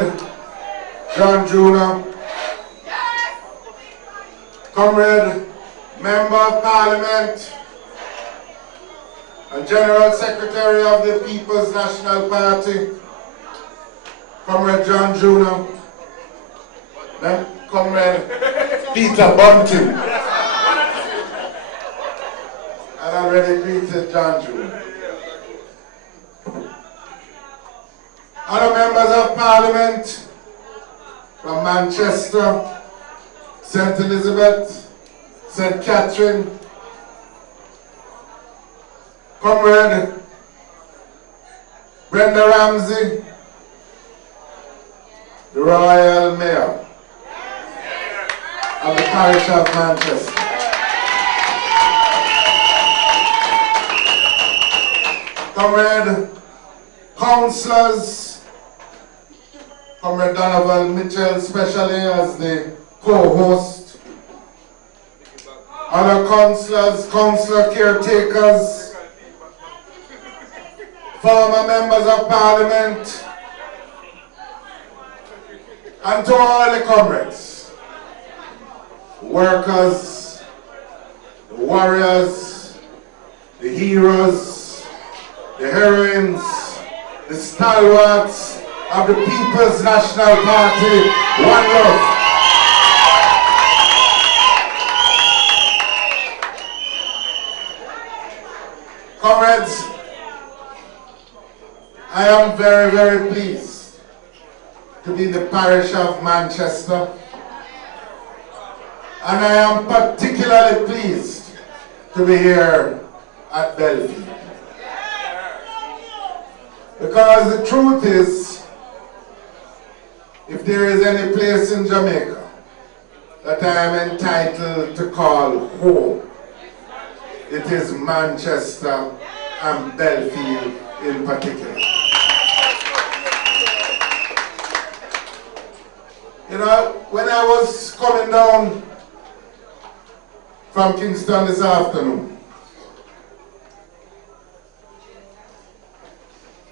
Comrade John Jr., Comrade Member of Parliament and General Secretary of the People's National Party, Comrade John Jr., Comrade Peter Bunting. I already greeted John Jr. Other members of Parliament from Manchester, St. Elizabeth, St. Catherine, Comrade Brenda Ramsey, the Royal Mayor of the Parish of Manchester. Comrade Councillors, Comrade Donovan Mitchell, especially as the co-host, other councillors, councillor caretakers, former members of Parliament, and to all the comrades, workers, the warriors, the heroes, the heroines, the stalwarts of the People's National Party, one love. Comrades, I am very, very pleased to be in the parish of Manchester, and I am particularly pleased to be here at Bellefield. Because the truth is, if there is any place in Jamaica that I am entitled to call home, it is Manchester and Bellefield in particular. You know, when I was coming down from Kingston this afternoon,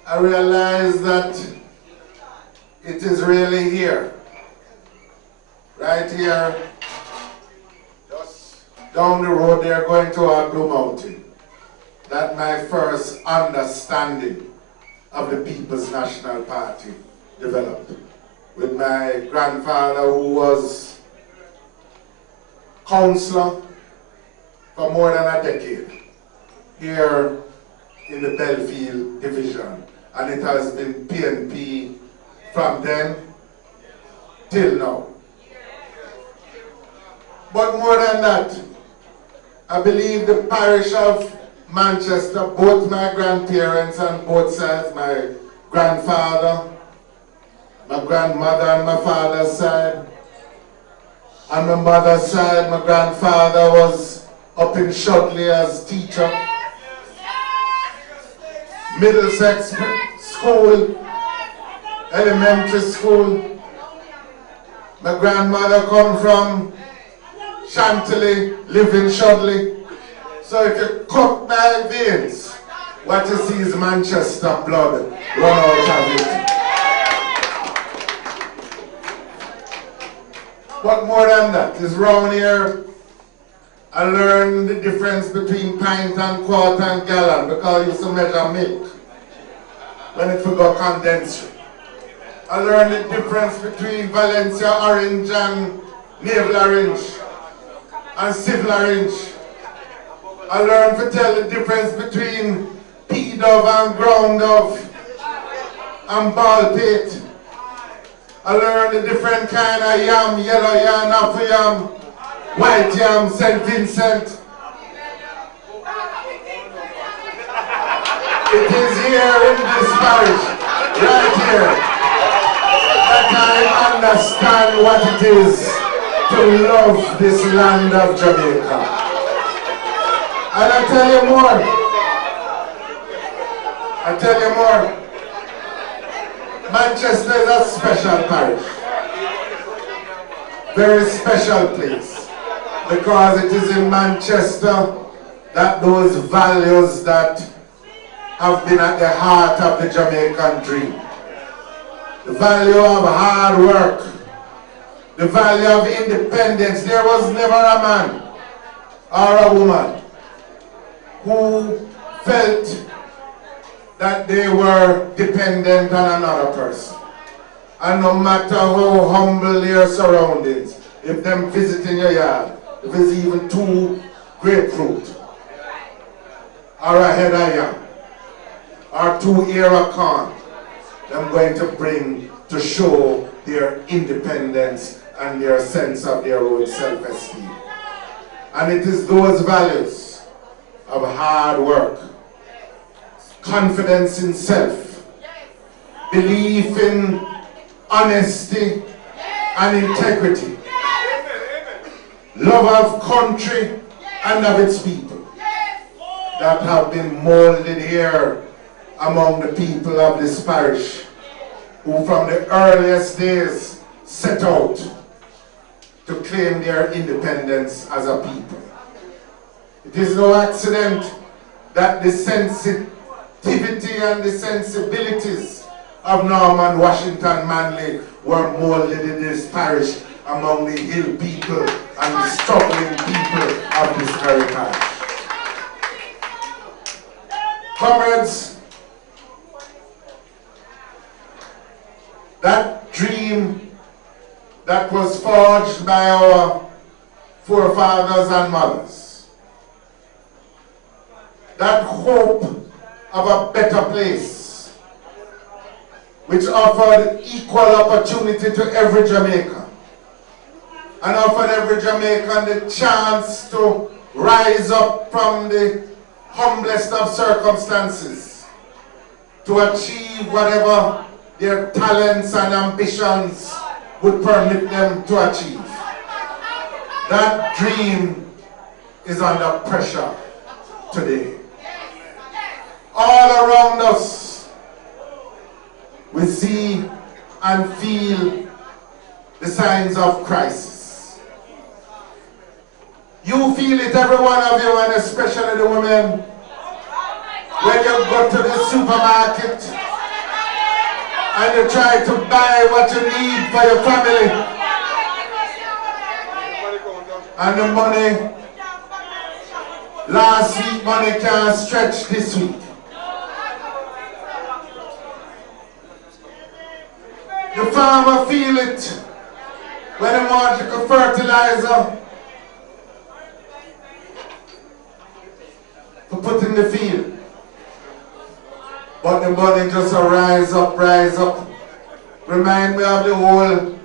I realized that it is really here, right here, just down the road there going toward Blue Mountain, that my first understanding of the People's National Party developed. With my grandfather, who was councillor for more than a decade here in the Bellefield division. And it has been PNP from then till now. But more than that, I believe the parish of Manchester, both my grandparents on both sides, my grandfather, my grandmother on my father's side, on my mother's side, my grandfather was up in Shotley as teacher. Middlesex School, elementary school. My grandmother come from Chantilly, live in Shotley. So if you cut my veins, what you see is Manchester blood run out of it. But more than that, is round here, I learned the difference between pint and quart and gallon, because I used to measure milk when it forgot condensed. I learned the difference between Valencia orange and navel orange and civil orange. I learned to tell the difference between pea dove and ground dove and ball pate. I learned the different kind of yam, yellow yam, apple yam, white yam, St. Vincent. It is here in this parish, right here, that I understand what it is to love this land of Jamaica. And I tell you more. I tell you more. Manchester is a special parish. Very special place. Because it is in Manchester that those values that have been at the heart of the Jamaican dream, the value of hard work, the value of independence. There was never a man or a woman who felt that they were dependent on another person. And no matter how humble their surroundings, if them visiting your yard, if it's even 2 grapefruit, or a head of yam, or 2 ear of corn, I'm going to bring to show their independence and their sense of their own self-esteem. And it is those values of hard work, confidence in self, belief in honesty and integrity, love of country and of its people, that have been molded here among the people of this parish, who from the earliest days set out to claim their independence as a people. It is no accident that the sensitivity and the sensibilities of Norman Washington Manley were molded in this parish among the hill people and the struggling people of this very parish. Comrades, that dream that was forged by our forefathers and mothers, that hope of a better place, which offered equal opportunity to every Jamaican, and offered every Jamaican the chance to rise up from the humblest of circumstances, to achieve whatever their talents and ambitions would permit them to achieve. That dream is under pressure today. All around us, we see and feel the signs of crisis. You feel it, every one of you, and especially the women, when you go to the supermarket and you try to buy what you need for your family, and the money, last week money can't stretch this week. The farmer feel it when he wants the fertilizer to put in the field. But the money just rise up, rise up. Remind me of the whole